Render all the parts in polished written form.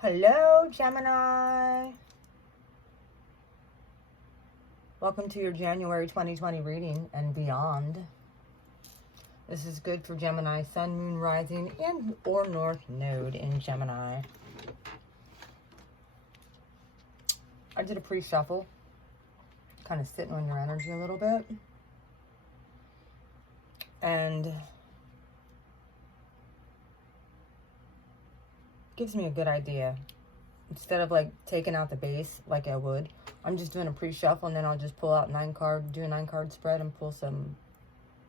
Hello, Gemini. Welcome to your January 2020 reading and beyond. This is good for Gemini, Sun, Moon, Rising, and or North Node in Gemini. I did a pre-shuffle, kind of sitting on your energy a little bit. And gives me a good idea. Instead of like taking out the base like I would, I'm just doing a pre-shuffle, and then I'll just pull out do a 9-card spread and pull some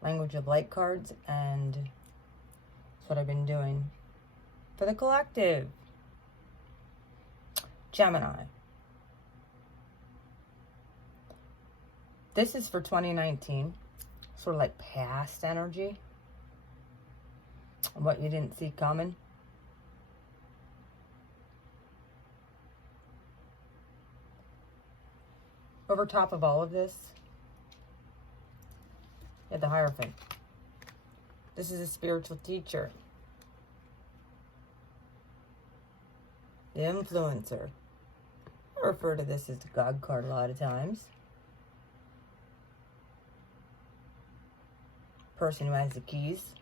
language of light cards, and that's what I've been doing for the collective. Gemini. This is for 2019, sort of like past energy, what you didn't see coming. Over top of all of this, you have the Hierophant. This is a spiritual teacher. The influencer. I refer to this as the God card a lot of times. Person who has the keys.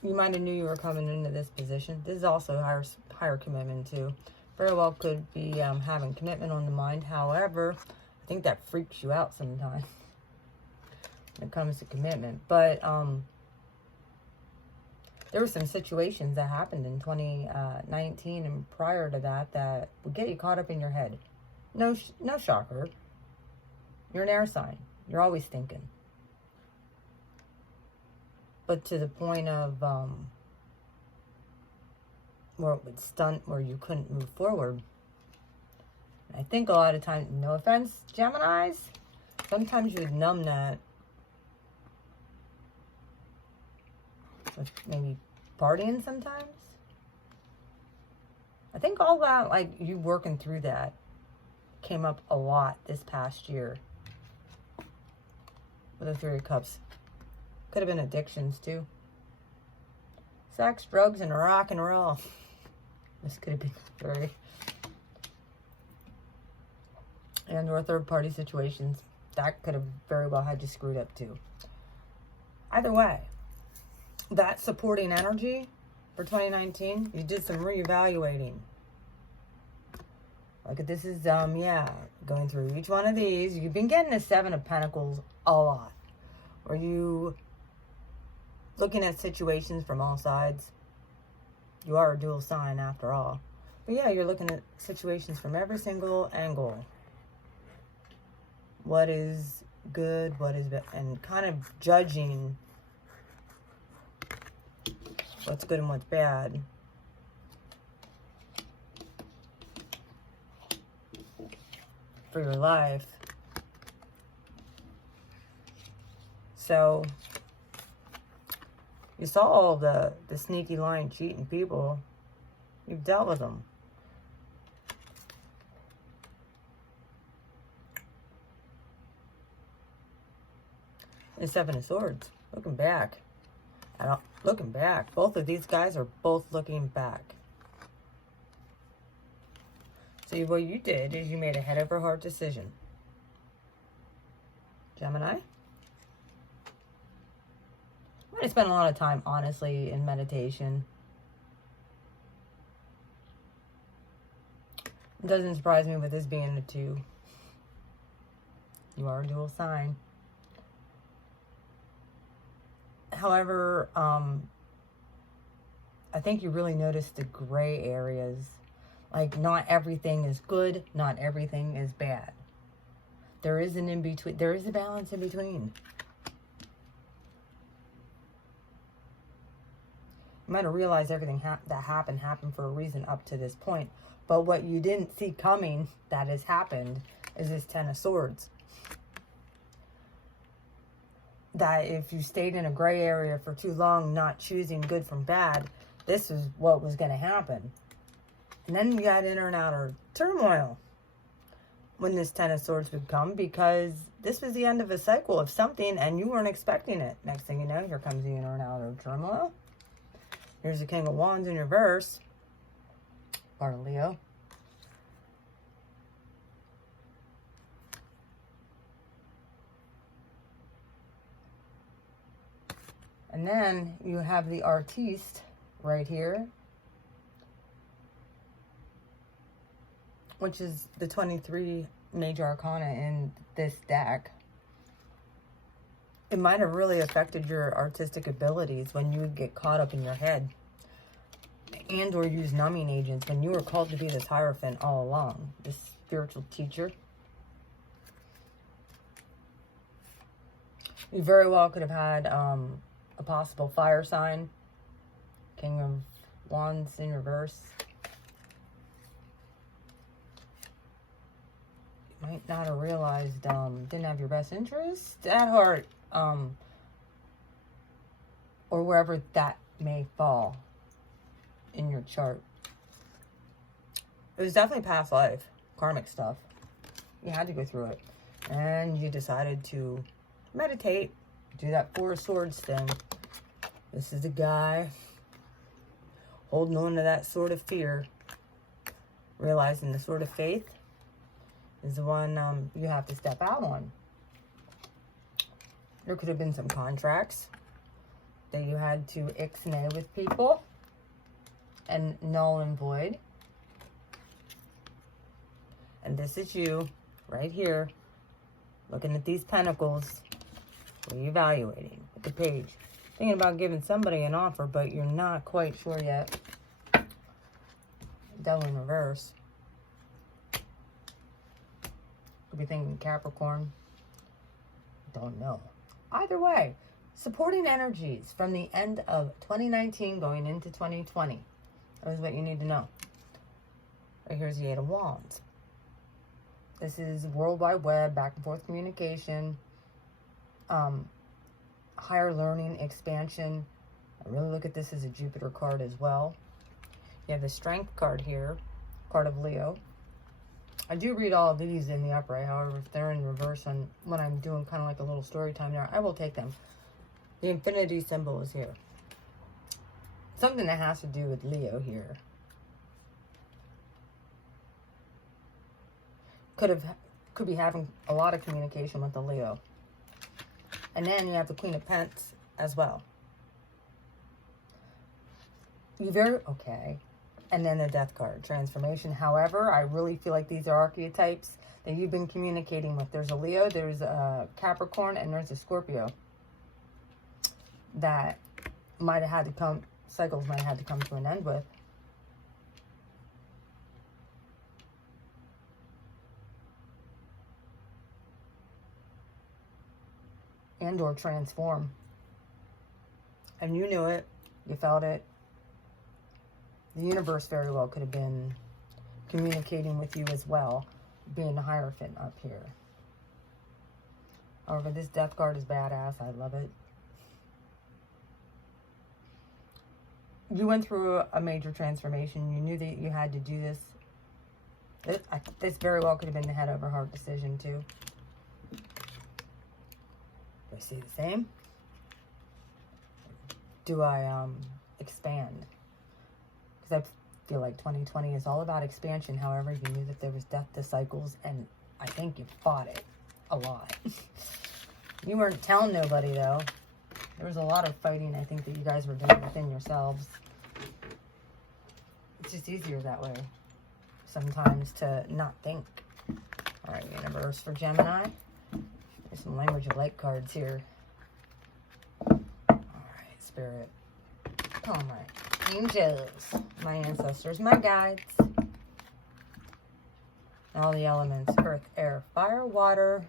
You might have knew you were coming into this position. This is also higher commitment too. Very well could be having commitment on the mind. However, I think that freaks you out sometimes when it comes to commitment. But there were some situations that happened in 2019 and prior to that that would get you caught up in your head. No shocker. You're an air sign. You're always thinking. But to the point of where it would stunt, where you couldn't move forward. I think a lot of times, no offense, Geminis, sometimes you would numb that with maybe partying sometimes. I think all that, like you working through that, came up a lot this past year with the Three of Cups. Could have been addictions too. Sex, drugs, and rock and roll. This could have been very... And or third party situations. That could have very well had you screwed up too. Either way, that supporting energy for 2019, you did some reevaluating. Like this is, yeah, going through each one of these. You've been getting the Seven of Pentacles a lot. Or you... looking at situations from all sides. You are a dual sign after all. But yeah, you're looking at situations from every single angle. What is good, what is bad, and kind of judging what's good and what's bad. For your life. So... you saw all the sneaky, lying, cheating people. You've dealt with them. The Seven of Swords. Looking back. Looking back. Both of these guys are both looking back. So what you did is you made a head over heart decision. Gemini. I spend a lot of time, honestly, in meditation. It doesn't surprise me with this being a 2. You are a dual sign. However, I think you really notice the gray areas. Like, not everything is good, not everything is bad. There is an in-between. There is a balance in between. You might have realized everything that happened for a reason up to this point. But what you didn't see coming that has happened is this Ten of Swords. That if you stayed in a gray area for too long, not choosing good from bad, this is what was going to happen. And then you got inner and outer turmoil. when this Ten of Swords would come, because this was the end of a cycle of something and you weren't expecting it. Next thing you know, here comes the inner and outer turmoil. Here's the King of Wands in reverse, part of Leo. And then you have the Artiste right here, which is the 23 major arcana in this deck. It might have really affected your artistic abilities when you would get caught up in your head and or use numbing agents when you were called to be this Hierophant all along, this spiritual teacher. You very well could have had a possible fire sign, King of Wands in reverse. Might not have realized didn't have your best interest at heart, or wherever that may fall in your chart. It was definitely past life, karmic stuff. You had to go through it, and you decided to meditate, do that Four of Swords thing. This is the guy holding on to that sword of fear, realizing the sword of faith is the one you have to step out on. There could have been some contracts that you had to ixnay with people and null and void. And this is you right here looking at these pentacles, reevaluating with the Page, thinking about giving somebody an offer, but you're not quite sure yet. Devil in reverse. Could be thinking Capricorn. Don't know. Either way, supporting energies from the end of 2019 going into 2020. That is what you need to know. Right here's the Eight of Wands. This is World Wide Web, back and forth communication, higher learning, expansion. I really look at this as a Jupiter card as well. You have the Strength card here, card of Leo. I do read all of these in the upright. However, if they're in reverse and when I'm doing kind of like a little story time there, I will take them. The infinity symbol is here. Something that has to do with Leo here. Could be having a lot of communication with the Leo. And then you have the Queen of Pentacles as well. Okay. And then the Death card, transformation. However, I really feel like these are archetypes that you've been communicating with. There's a Leo, there's a Capricorn, and there's a Scorpio that might have had to come, cycles might have had to come to an end with. And or transform. And you knew it. You felt it. The universe very well could have been communicating with you as well, being the Hierophant up here. However, this Death card is badass. I love it. You went through a major transformation. You knew that you had to do this. This very well could have been the head over heart decision too. Do I see the same? Do I expand? Because I feel like 2020 is all about expansion. However, you knew that there was death to cycles, and I think you fought it a lot. You weren't telling nobody, though. There was a lot of fighting, I think, that you guys were doing within yourselves. It's just easier that way sometimes to not think. All right, universe for Gemini. There's some language of light cards here. All right, Spirit. All right, angels, my ancestors, my guides. All the elements, earth, air, fire, water,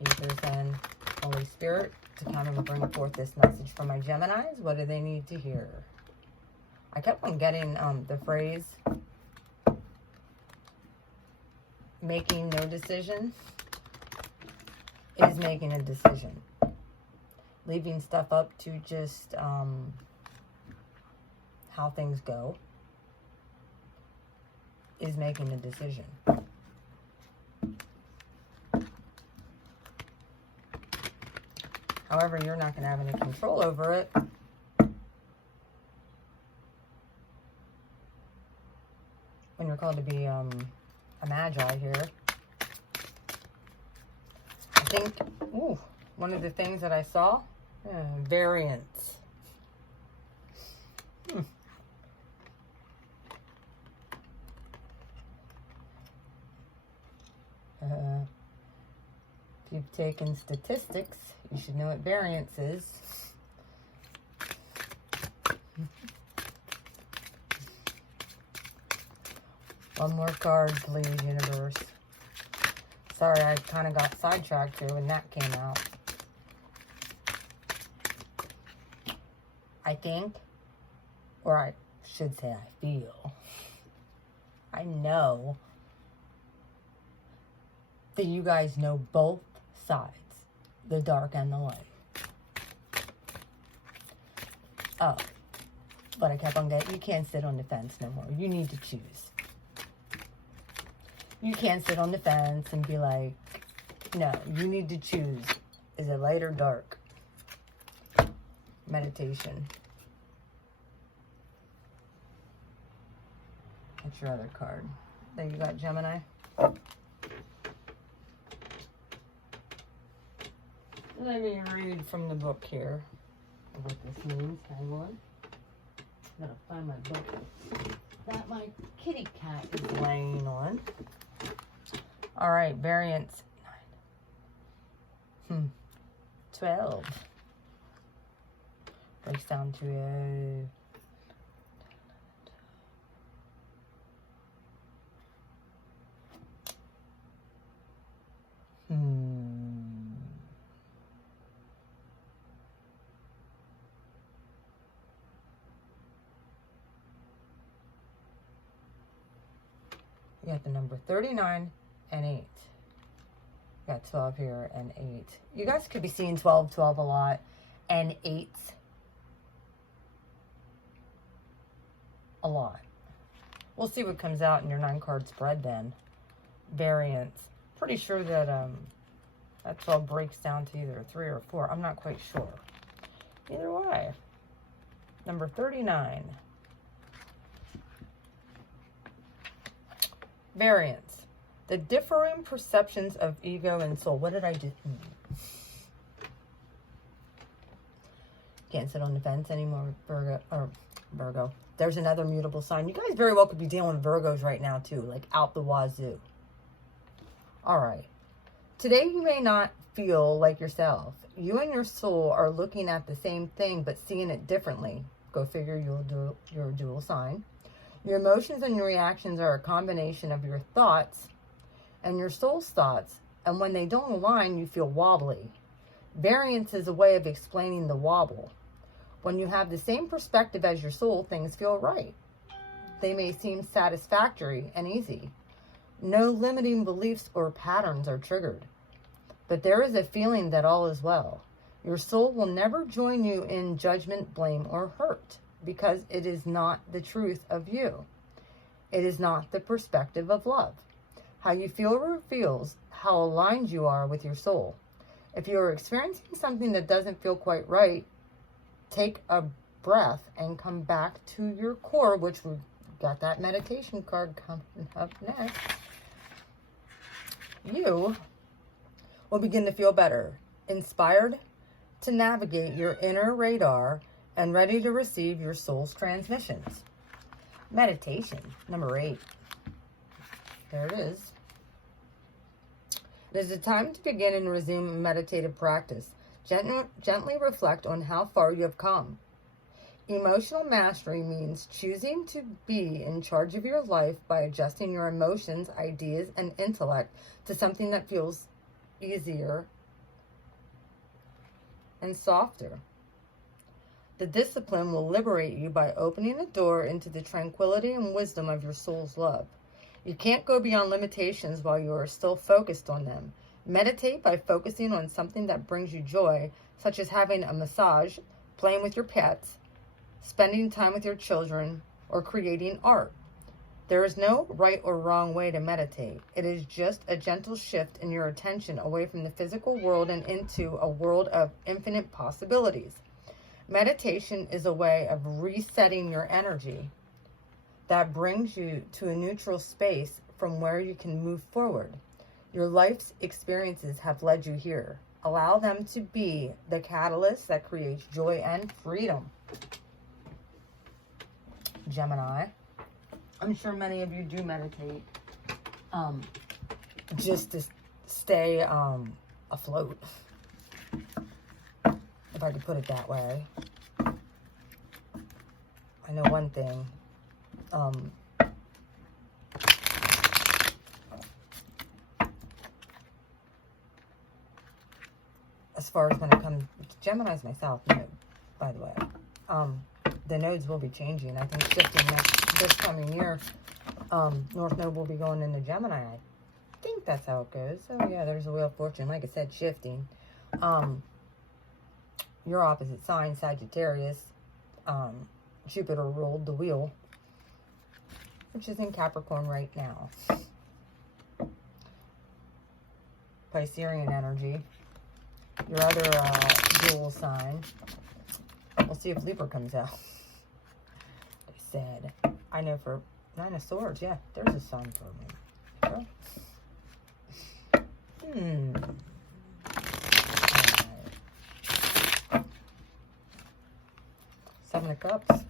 ethers, and Holy Spirit to come and bring forth this message from my Geminis. What do they need to hear? I kept on getting the phrase, making no decision is making a decision. Leaving stuff up to just how things go is making a decision. However, you're not going to have any control over it. When you're called to be a magi here. I think, one of the things that I saw, variance. If you've taken statistics, you should know what variance is. One more card, please, universe. Sorry, I kind of got sidetracked here when that came out. I think, or I should say I feel, I know that you guys know both sides, the dark and the light. Oh, but I kept on getting, you can't sit on the fence no more. You need to choose. You can't sit on the fence and be like, no, you need to choose. Is it light or dark? Meditation. What's your other card? There you got Gemini. Let me read from the book here what this means. Hang on. I'm gonna find my book that my kitty cat is laying on. All right, variance 12. Breaks down to a You got the number 39 and 8. Got 12 here and 8. You guys could be seeing 12 a lot, and 8 a lot. We'll see what comes out in your 9-card spread then. Variance. Pretty sure that that 12 breaks down to either 3 or 4. I'm not quite sure. Either way. Number 39. Variance. The differing perceptions of ego and soul. What did I do? Can't sit on the fence anymore, Virgo. There's another mutable sign. You guys very well could be dealing with Virgos right now too, like out the wazoo. All right. Today you may not feel like yourself. You and your soul are looking at the same thing but seeing it differently. Go figure, you're a dual sign. Your emotions and your reactions are a combination of your thoughts and your soul's thoughts, and when they don't align, you feel wobbly. Variance is a way of explaining the wobble. When you have the same perspective as your soul, things feel right. They may seem satisfactory and easy. No limiting beliefs or patterns are triggered. But there is a feeling that all is well. Your soul will never join you in judgment, blame, or hurt, because it is not the truth of you. It is not the perspective of love. How you feel reveals how aligned you are with your soul. If you are experiencing something that doesn't feel quite right, take a breath and come back to your core, which we've got that meditation card coming up next. You will begin to feel better, inspired to navigate your inner radar and ready to receive your soul's transmissions. Meditation, number 8. There it is. It is a time to begin and resume a meditative practice. Gently reflect on how far you have come. Emotional mastery means choosing to be in charge of your life by adjusting your emotions, ideas, and intellect to something that feels easier and softer. The discipline will liberate you by opening a door into the tranquility and wisdom of your soul's love. You can't go beyond limitations while you are still focused on them. Meditate by focusing on something that brings you joy, such as having a massage, playing with your pets, spending time with your children, or creating art. There is no right or wrong way to meditate. It is just a gentle shift in your attention away from the physical world and into a world of infinite possibilities. Meditation is a way of resetting your energy that brings you to a neutral space from where you can move forward. Your life's experiences have led you here. Allow them to be the catalyst that creates joy and freedom. Gemini. I'm sure many of you do meditate just to stay afloat, if I could put it that way. I know one thing. As far as when it comes, Gemini's my south node, by the way. The nodes will be changing. I think shifting this coming year. North node will be going into Gemini. I think that's how it goes. So yeah, there's a wheel of fortune. Like I said, shifting. Your opposite sign, Sagittarius. Jupiter ruled the wheel, which is in Capricorn right now. Piscean energy. Your other dual sign. We'll see if Libra comes out. They said, I know for 9 of Swords, yeah, there's a sign for me. Right. 7 of Cups.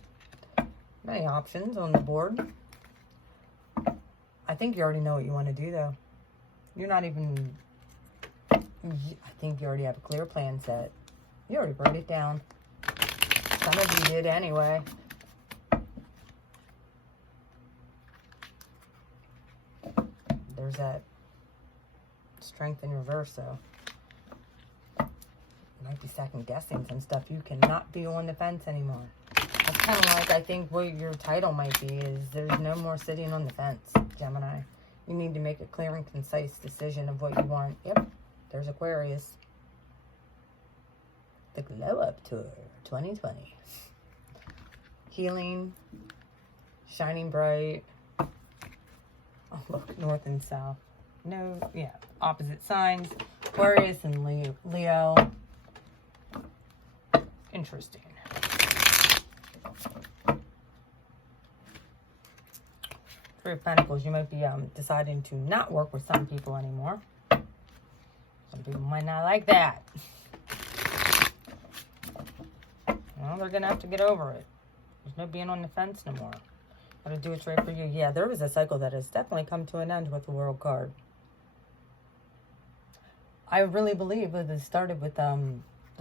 Many options on the board. I think you already know what you want to do, though. You're not even... I think you already have a clear plan set. You already wrote it down. Some of you did anyway. There's that strength in reverse, though. You might be second guessing some stuff. You cannot be on the fence anymore. That's kind of like, I think what your title might be is there's no more sitting on the fence, Gemini. You need to make a clear and concise decision of what you want. Yep, there's Aquarius. The Glow Up Tour 2020. Healing, shining bright. Oh, look, north and south. No, yeah, opposite signs. Aquarius and Leo. Interesting. Three of Pentacles. You might be deciding to not work with some people anymore. Some people might not like that. Well, they're going to have to get over it. There's no being on the fence no more. Got to do what's right for you. Yeah, there was a cycle that has definitely come to an end with the World card. I really believe that it started with the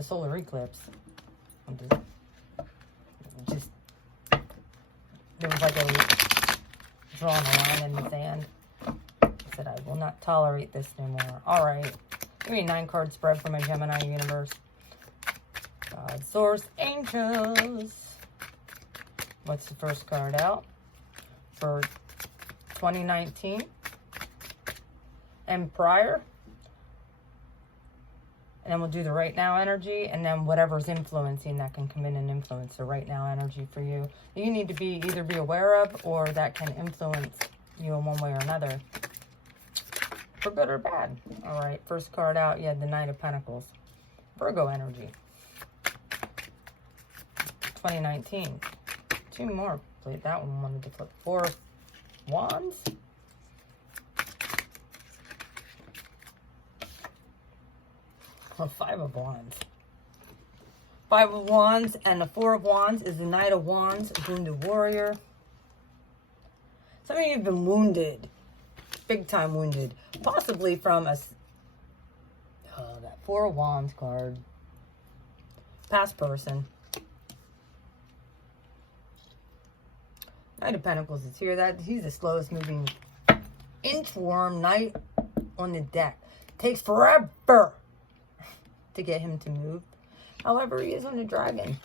solar eclipse. Just, there was like a drawing a line in the sand. I said, I will not tolerate this no more. All right. Give me a 9-card spread for my Gemini universe. God, source, angels. What's the first card out for 2019 and prior? And then we'll do the right now energy, and then whatever's influencing that can come in and influence the right now energy for you. You need to be either be aware of, or that can influence you in one way or another, for good or bad. All right, first card out, you had the Knight of Pentacles, Virgo energy, 2019. 2 more. Played that one. Wanted to flip 4 of Wands. Well, 5 of Wands. 5 of Wands and the 4 of Wands is the Knight of Wands, wounded warrior. Some of you have been wounded, big time wounded, possibly from that 4 of Wands card. Past person. Knight of Pentacles is here. That he's the slowest moving inchworm knight on the deck. Takes forever to get him to move. However, he is on the dragon.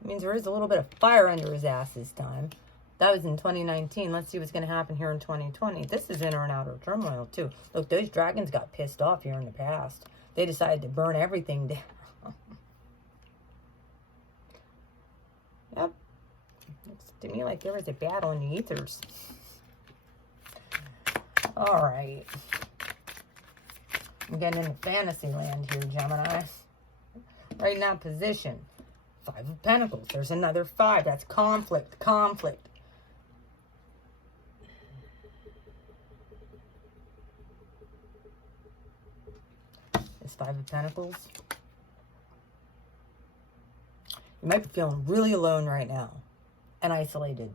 It means there is a little bit of fire under his ass this time. That was in 2019. Let's see what's going to happen here in 2020. This is inner and outer turmoil, too. Look, those dragons got pissed off here in the past. They decided to burn everything down. Yep. Looks to me like there was a battle in the ethers. All right. I'm getting into fantasy land here, Gemini. Right now, position. 5 of Pentacles. There's another 5. That's conflict, conflict. This 5 of Pentacles. You might be feeling really alone right now and isolated.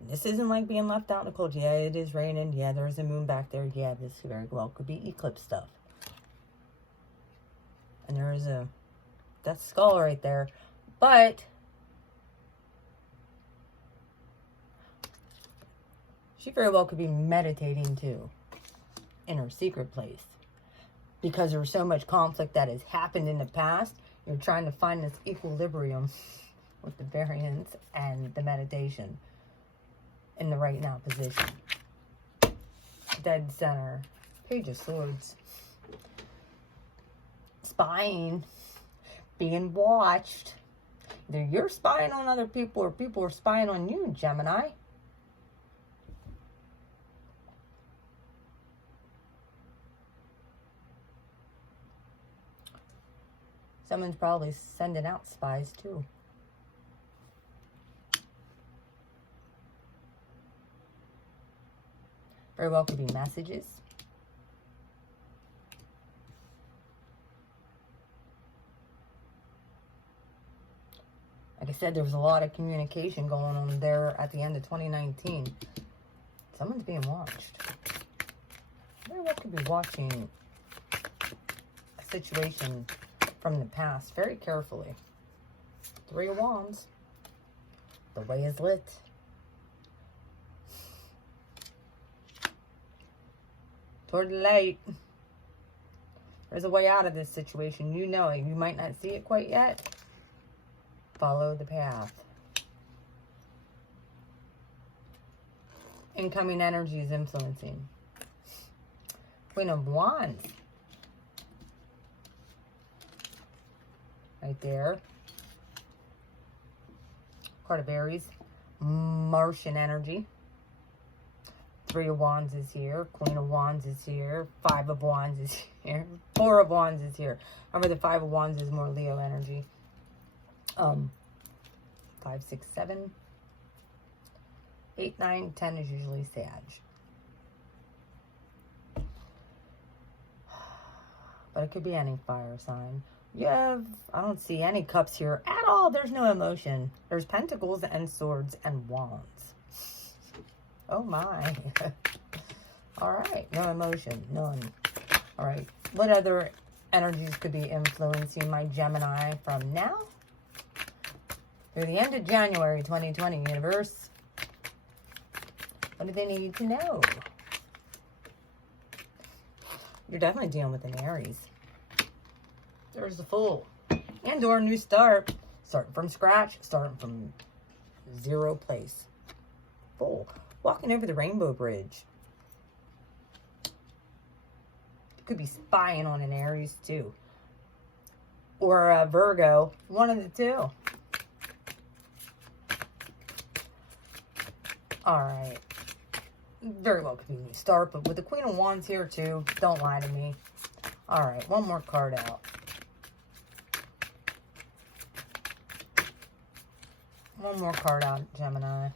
And this isn't like being left out in the cold. Yeah, it is raining. Yeah, there's a moon back there. Yeah, this very well could be eclipse stuff. And there is a death skull right there. But she very well could be meditating too in her secret place. Because there's so much conflict that has happened in the past. You're trying to find this equilibrium with the variance and the meditation in the right now position. Dead center. Page of Swords. Spying. Being watched. Either you're spying on other people or people are spying on you, Gemini. Someone's probably sending out spies too. Very well could be messages. Like I said, there was a lot of communication going on there at the end of 2019. Someone's being watched. Very well could be watching a situation from the past very carefully. 3 of Wands. The way is lit. Toward the light. There's a way out of this situation. You know it. You might not see it quite yet. Follow the path. Incoming energy is influencing. Queen of Wands. Right there. Card of Aries. Martian energy. 3 of Wands is here. Queen of Wands is here. 5 of Wands is here. 4 of Wands is here. However, the 5 of Wands is more Leo energy. 5, 6, 7. 8, 9, 10 is usually Sag. But it could be any fire sign. Yeah, I don't see any cups here at all. There's no emotion. There's pentacles and swords and wands. Oh my. All right, no emotion, none. All right, what other energies could be influencing my Gemini from now through the end of January 2020, universe? What do they need to know? You're definitely dealing with an Aries. There's the Fool. And or a new start. Starting from scratch. Starting from 0 place. Fool. Walking over the rainbow bridge. Could be spying on an Aries too. Or a Virgo. One of the two. Alright. Very well could be a new start. But with the Queen of Wands here too. Don't lie to me. Alright. One more card out. One more card out, Gemini.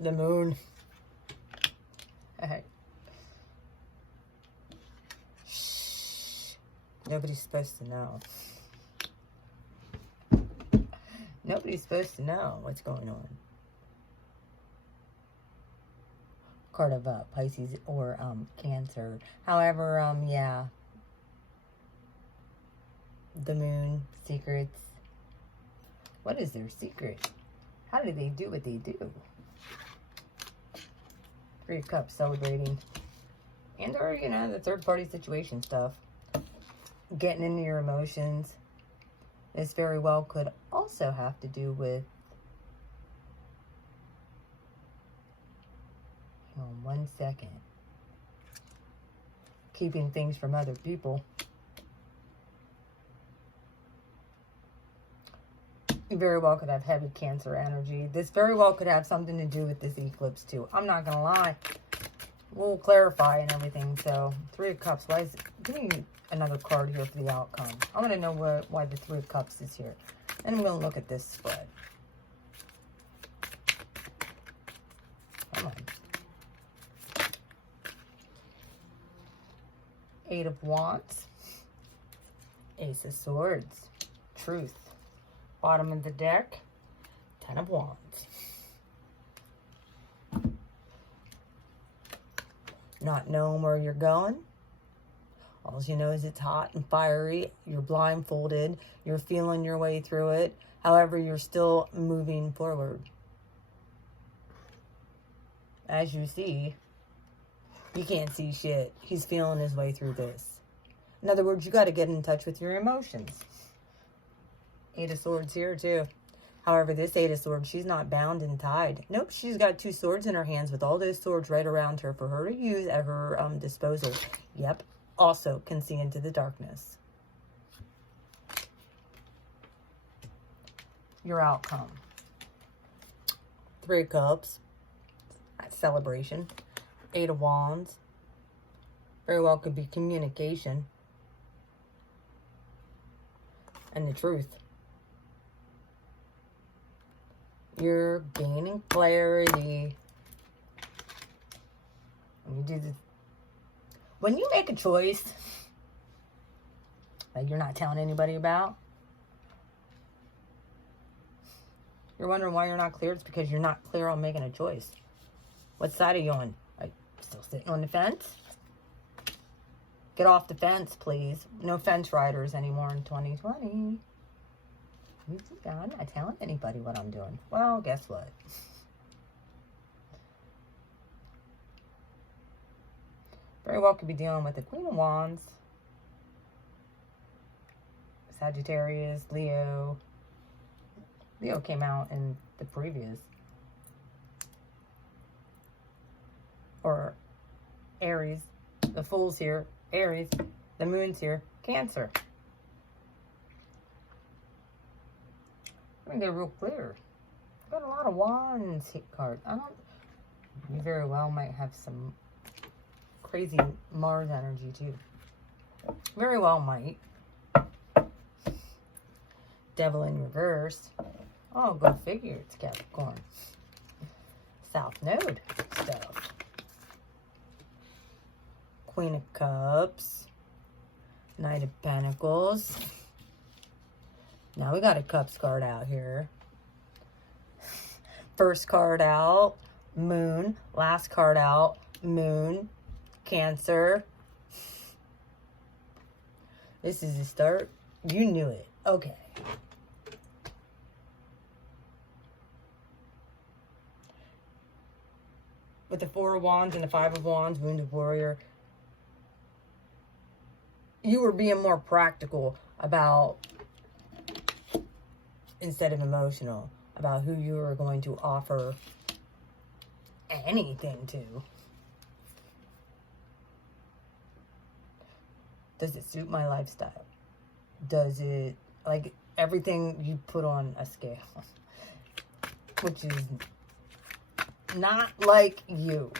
The Moon. Hey. Shh. Nobody's supposed to know. Nobody's supposed to know what's going on. Card of Pisces or Cancer. However, yeah. The Moon. Secrets. What is their secret? How do they do what they do? 3 of Cups, celebrating. And or, you know, the third party situation stuff. Getting into your emotions. This very well could also have to do with... Hang on 1 second. Keeping things from other people. You very well could have heavy Cancer energy. This very well could have something to do with this eclipse too. I'm not going to lie. We'll clarify and everything. So, Three of Cups. Why is it? Give me another card here for the outcome. I want to know why the Three of Cups is here. And I'm going to look at this spread. Come on. Eight of Wands. Ace of Swords. Truth. Bottom of the deck. Ten of Wands. Not knowing where you're going. All you know is it's hot and fiery. You're blindfolded. You're feeling your way through it. However, you're still moving forward. As you see, he can't see shit. He's feeling his way through this. In other words, you got to get in touch with your emotions. Eight of Swords here too. However, this Eight of Swords, she's not bound and tied. Nope, she's got two swords in her hands with all those swords right around her for her to use at her disposal. Yep, also can see into the darkness. Your outcome. Three of Cups. That's celebration. Eight of Wands. Very well could be communication. And the Truth. You're gaining clarity. When you do this, when you make a choice that you're not telling anybody about, you're wondering why you're not clear. It's because you're not clear on making a choice. What side are you on? Are you still sitting on the fence? Get off the fence, please. No fence riders anymore in 2020. I'm not telling anybody what I'm doing. Well, guess what? Very well could be dealing with the Queen of Wands. Sagittarius, Leo. Leo came out in the previous. Or Aries. The Fool's here. Aries. The Moon's here. Cancer. I mean, they're real clear. I've got a lot of Wands cards. You very well might have some crazy Mars energy too. Very well might. Devil in reverse. Oh, go figure. It's Capricorn. South Node stuff. Queen of Cups. Knight of Pentacles. Now we got a Cups card out here. First card out, Moon. Last card out, Moon. Cancer. This is the start. You knew it. Okay. With the Four of Wands and the Five of Wands, Wounded Warrior, you were being more practical about, instead of emotional, about who you are going to offer anything to. Does it suit my lifestyle? Does it, like, everything you put on a scale, which is not like you.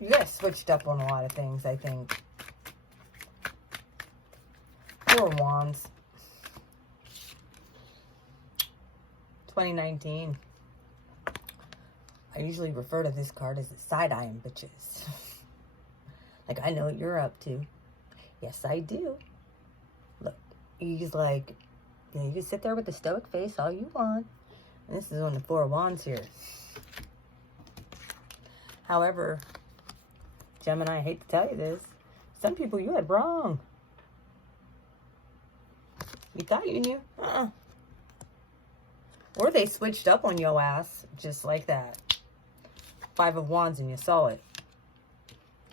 You guys switched up on a lot of things, I think. Four of Wands. 2019. I usually refer to this card as the side-eyeing bitches. Like, I know what you're up to. Yes, I do. Look, he's like, you know, you can sit there with the stoic face all you want. And this is on the Four of Wands here. However, Gemini, I hate to tell you this, some people you had wrong. You thought you knew. Or they switched up on your ass, just like that. Five of Wands and you saw it.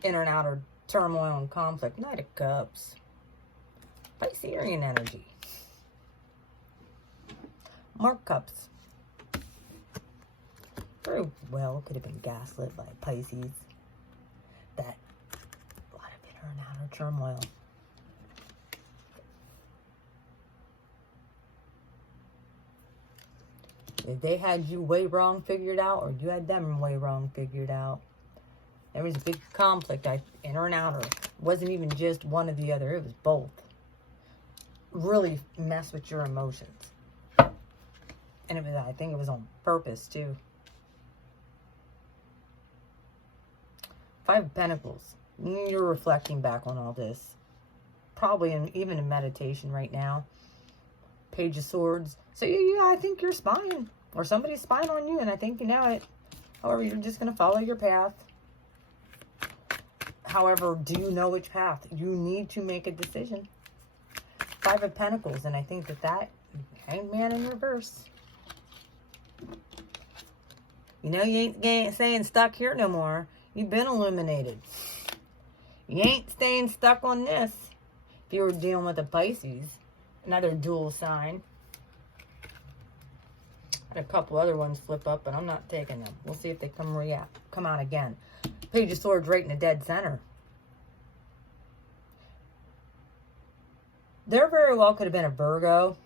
Inner and outer turmoil and conflict. Knight of Cups. Piscean energy. More Cups. Very well could have been gaslit by Pisces. That a lot of inner and outer turmoil. If they had you way wrong figured out, or you had them way wrong figured out. There was a big conflict, inner and outer. It wasn't even just one or the other. It was both. Really mess with your emotions. And it was, I think it was on purpose, too. Five of Pentacles. You're reflecting back on all this. Probably even in meditation right now. Page of Swords. So, yeah, I think you're spying. Or somebody's spying on you, and I think you know it. However, you're just going to follow your path. However, do you know which path? You need to make a decision. Five of Pentacles, and I think that Hanged Man in reverse. You know, you ain't staying stuck here no more. You've been illuminated. You ain't staying stuck on this. If you were dealing with a Pisces, another dual sign. I had a couple other ones flip up, but I'm not taking them. We'll see if they come out again. Page of Swords right in the dead center. There very well could have been a Virgo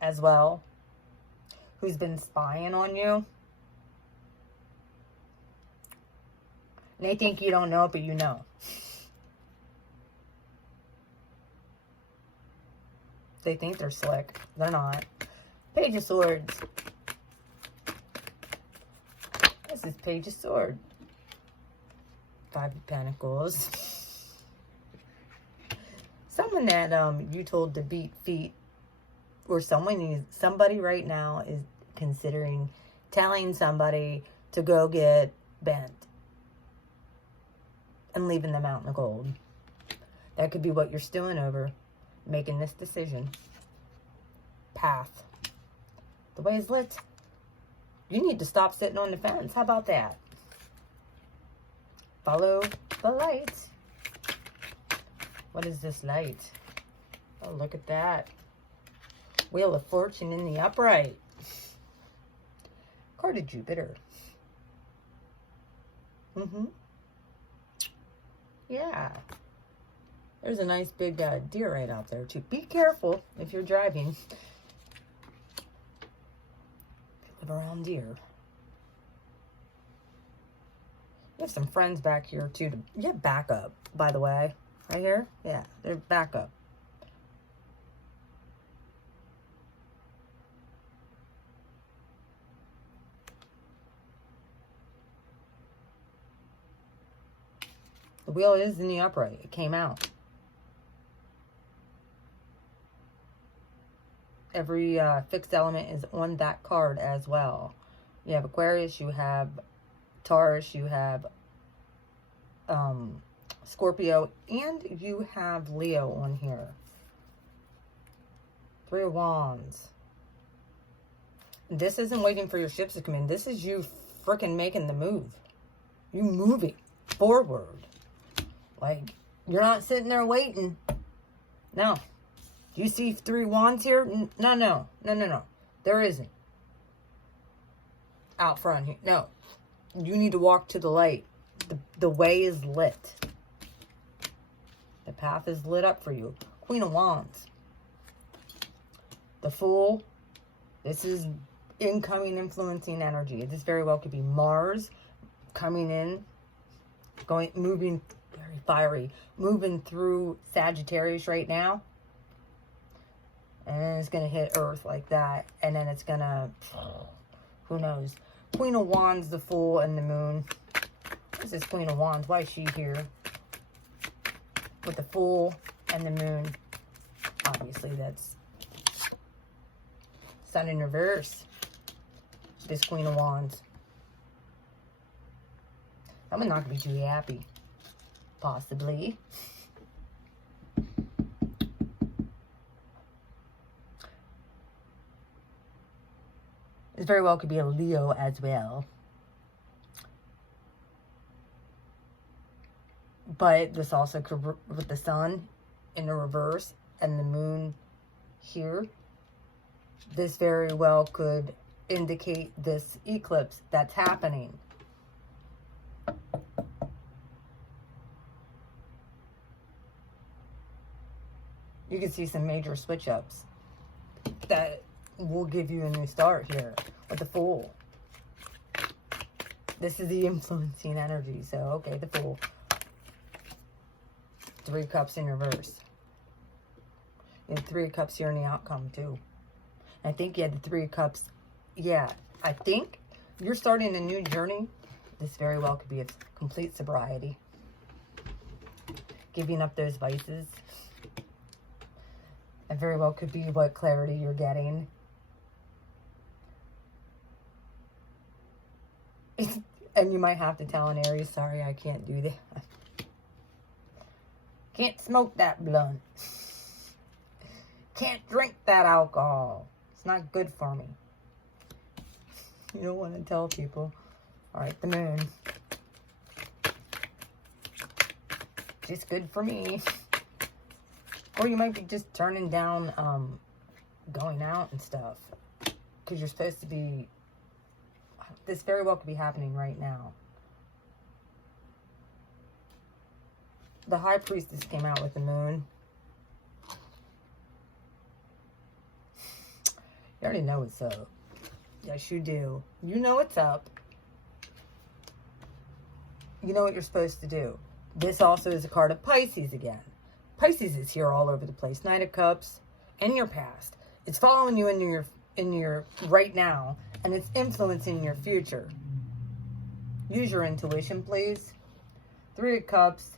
as well, who's been spying on you. And they think you don't know it, but you know. They think they're slick. They're not. Page of Swords. This is Page of Swords. Five of Pentacles. Someone that you told to beat feet, or somebody right now is considering telling somebody to go get bent and leaving them out in the cold. That could be what you're stewing over, making this decision. Path. The way is lit. You need to stop sitting on the fence. How about that? Follow the light. What is this light? Oh, look at that. Wheel of Fortune in the upright. Card of Jupiter. Yeah. There's a nice big deer right out there, too. Be careful if you're driving. If you live around deer. You have some friends back here, too. You have backup, by the way. Right here? Yeah, they're backup. The wheel is in the upright. It came out. Every fixed element is on that card as well. You have Aquarius, you have Taurus, you have Scorpio, and you have Leo on here. Three of Wands. This isn't waiting for your ships to come in. This is you freaking making the move. You moving forward. Like, you're not sitting there waiting. No. Do you see three wands here? No. There isn't. Out front here. No. You need to walk to the light. The way is lit. The path is lit up for you. Queen of Wands. The Fool. This is incoming influencing energy. This very well could be Mars coming in, moving very fiery, moving through Sagittarius right now. And then it's going to hit Earth like that. And then it's going to, who knows. Queen of Wands, the Fool, and the Moon. This is Queen of Wands. Why is she here? With the Fool and the Moon. Obviously, that's Sun in reverse. This Queen of Wands. I'm not going to be too happy. Possibly. This very well could be a Leo as well. But this also could, with the Sun in the reverse and the Moon here, this very well could indicate this eclipse that's happening. You can see some major switch-ups that will give you a new start here with the Fool. This is the influencing energy. So, okay, the Fool. 3 cups in reverse. You had 3 cups here in the outcome, too. I think you had the 3 cups. Yeah, I think you're starting a new journey. This very well could be a complete sobriety. Giving up those vices. It very well could be what clarity you're getting. And you might have to tell an Aries, sorry, I can't do that. Can't smoke that blunt. Can't drink that alcohol. It's not good for me. You don't want to tell people. All right, the Moon. Just good for me. Or you might be just turning down going out and stuff. Because you're supposed to be... This very well could be happening right now. The High Priestess came out with the Moon. You already know what's up. Yes, you do. You know what's up. You know what you're supposed to do. This also is a card of Pisces again. Pisces is here all over the place. Knight of Cups and your past. It's following you in your right now, and it's influencing your future. Use your intuition, please. 3 of Cups,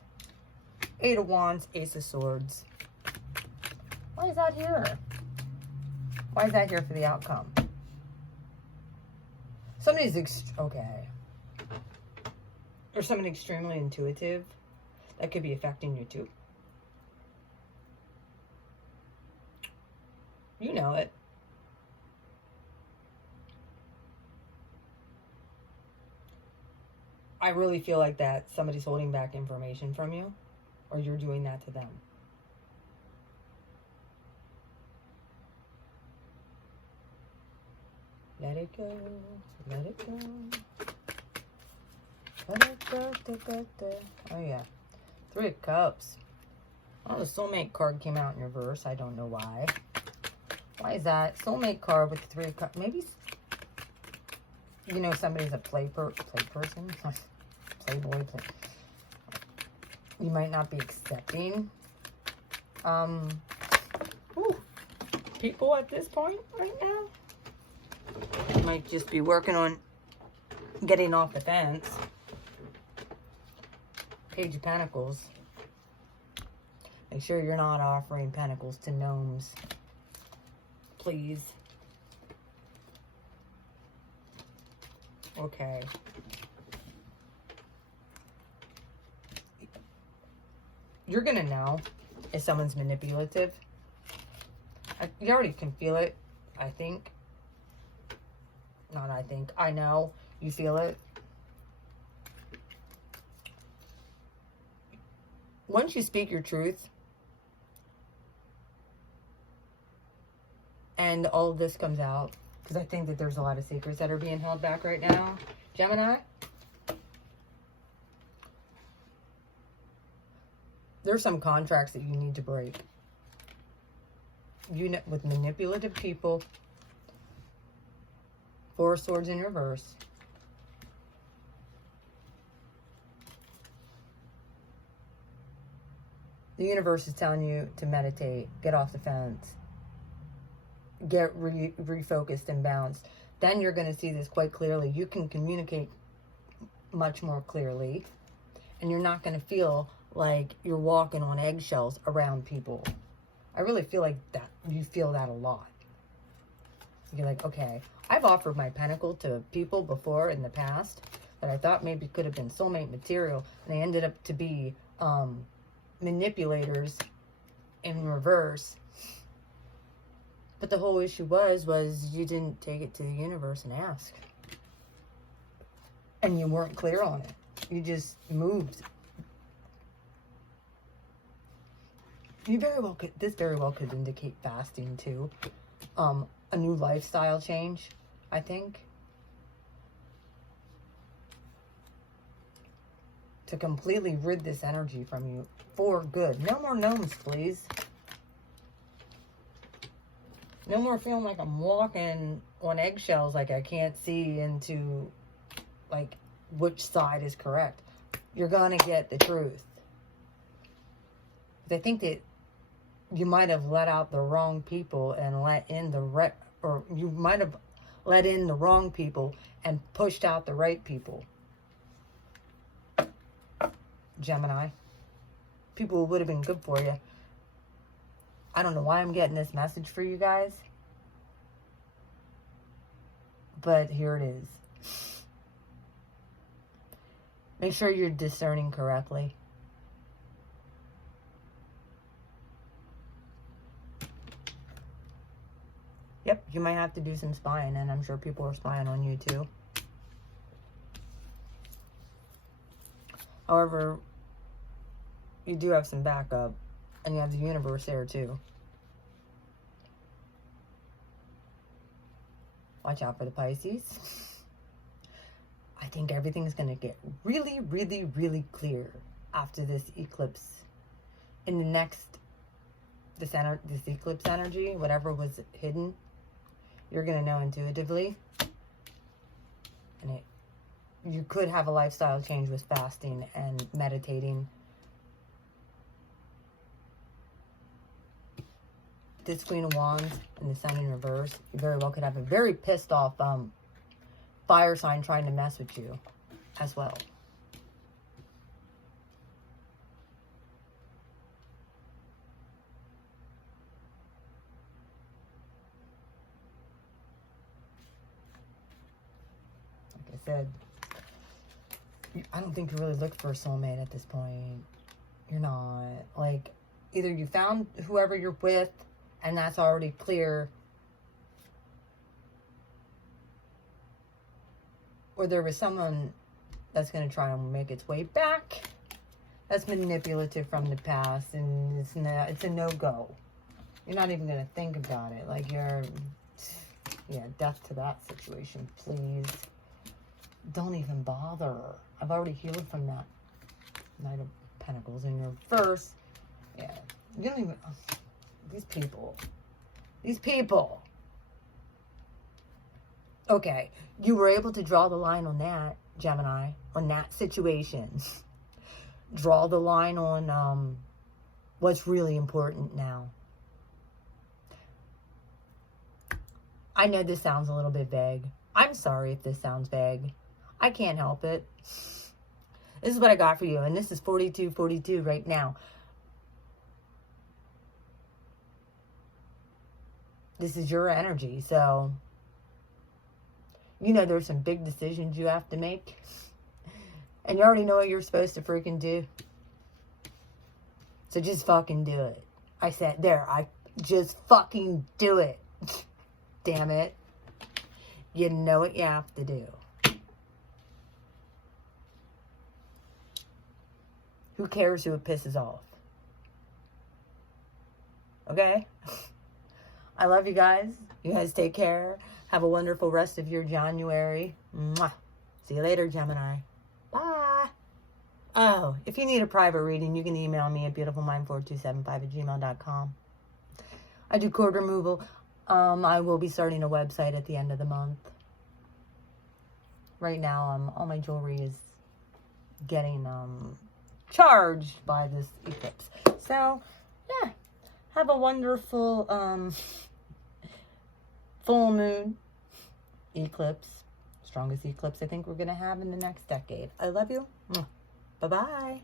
8 of Wands, Ace of Swords. Why is that here? Why is that here for the outcome? Somebody's okay. Or someone extremely intuitive. That could be affecting you too. You know it. I really feel like that somebody's holding back information from you, or you're doing that to them. Let it go, let it go. Let it go, oh yeah. 3 of Cups. Oh, the Soulmate card came out in reverse. I don't know why. Why is that? Soulmate card with the 3 of Cups. Maybe, you know, somebody's a play person. Playboy. You might not be accepting people at this point right now. You might just be working on getting off the fence. Page of Pentacles. Make sure you're not offering pentacles to gnomes. Please. Okay. You're going to know if someone's manipulative. You already can feel it, I think. Not I think. I know. You feel it. Once you speak your truth, and all of this comes out, because I think that there's a lot of secrets that are being held back right now. Gemini, there's some contracts that you need to break. You know, with manipulative people. 4 of Swords in reverse. The universe is telling you to meditate, get off the fence, get refocused and balanced. Then you're going to see this quite clearly. You can communicate much more clearly, and you're not going to feel like you're walking on eggshells around people. I really feel like that you feel that a lot. You're like, okay, I've offered my pentacle to people before in the past that I thought maybe could have been soulmate material, and they ended up to be manipulators in reverse. But the whole issue was you didn't take it to the universe and ask. And you weren't clear on it. You just moved. You very well could, this very well could indicate fasting too. A new lifestyle change, I think. To completely rid this energy from you for good. No more gnomes, please. No more feeling like I'm walking on eggshells, like I can't see into, like, which side is correct. You're going to get the truth. I think that you might have let out the wrong people and let in or you might have let in the wrong people and pushed out the right people. Gemini. People who would have been good for you. I don't know why I'm getting this message for you guys. But here it is. Make sure you're discerning correctly. Yep, you might have to do some spying, and I'm sure people are spying on you too. However, you do have some backup, and you have the universe there too. Watch out for the Pisces. I think everything's going to get really, really, really clear after this eclipse. In the next, this eclipse energy, whatever was hidden, you're going to know intuitively. And you could have a lifestyle change with fasting and meditating. This Queen of Wands and the Sun in reverse, you very well could have a very pissed off fire sign trying to mess with you as well. Like I said, I don't think you really look for a soulmate at this point. You're not. Like, either you found whoever you're with and that's already clear, or there was someone that's going to try to make its way back that's manipulative from the past, and it's a no-go. You're not even going to think about it. Like, yeah, death to that situation, please. Don't even bother. I've already healed from that Knight of Pentacles in reverse. Yeah, you don't even... These people. Okay, you were able to draw the line on that, Gemini, on that situation. Draw the line on what's really important now. I know this sounds a little bit vague. I'm sorry if this sounds vague. I can't help it. This is what I got for you, and this is 4242 right now. This is your energy, so you know there's some big decisions you have to make. And you already know what you're supposed to freaking do. So just fucking do it. I said, just fucking do it. Damn it. You know what you have to do. Who cares who it pisses off? Okay? I love you guys. You guys take care. Have a wonderful rest of your January. Mwah. See you later, Gemini. Bye. Oh, if you need a private reading, you can email me at beautifulmind4275@gmail.com. I do cord removal. I will be starting a website at the end of the month. Right now, all my jewelry is getting charged by this eclipse. So, yeah. Have a wonderful full moon eclipse. Strongest eclipse I think we're going to have in the next decade. I love you. Bye-bye.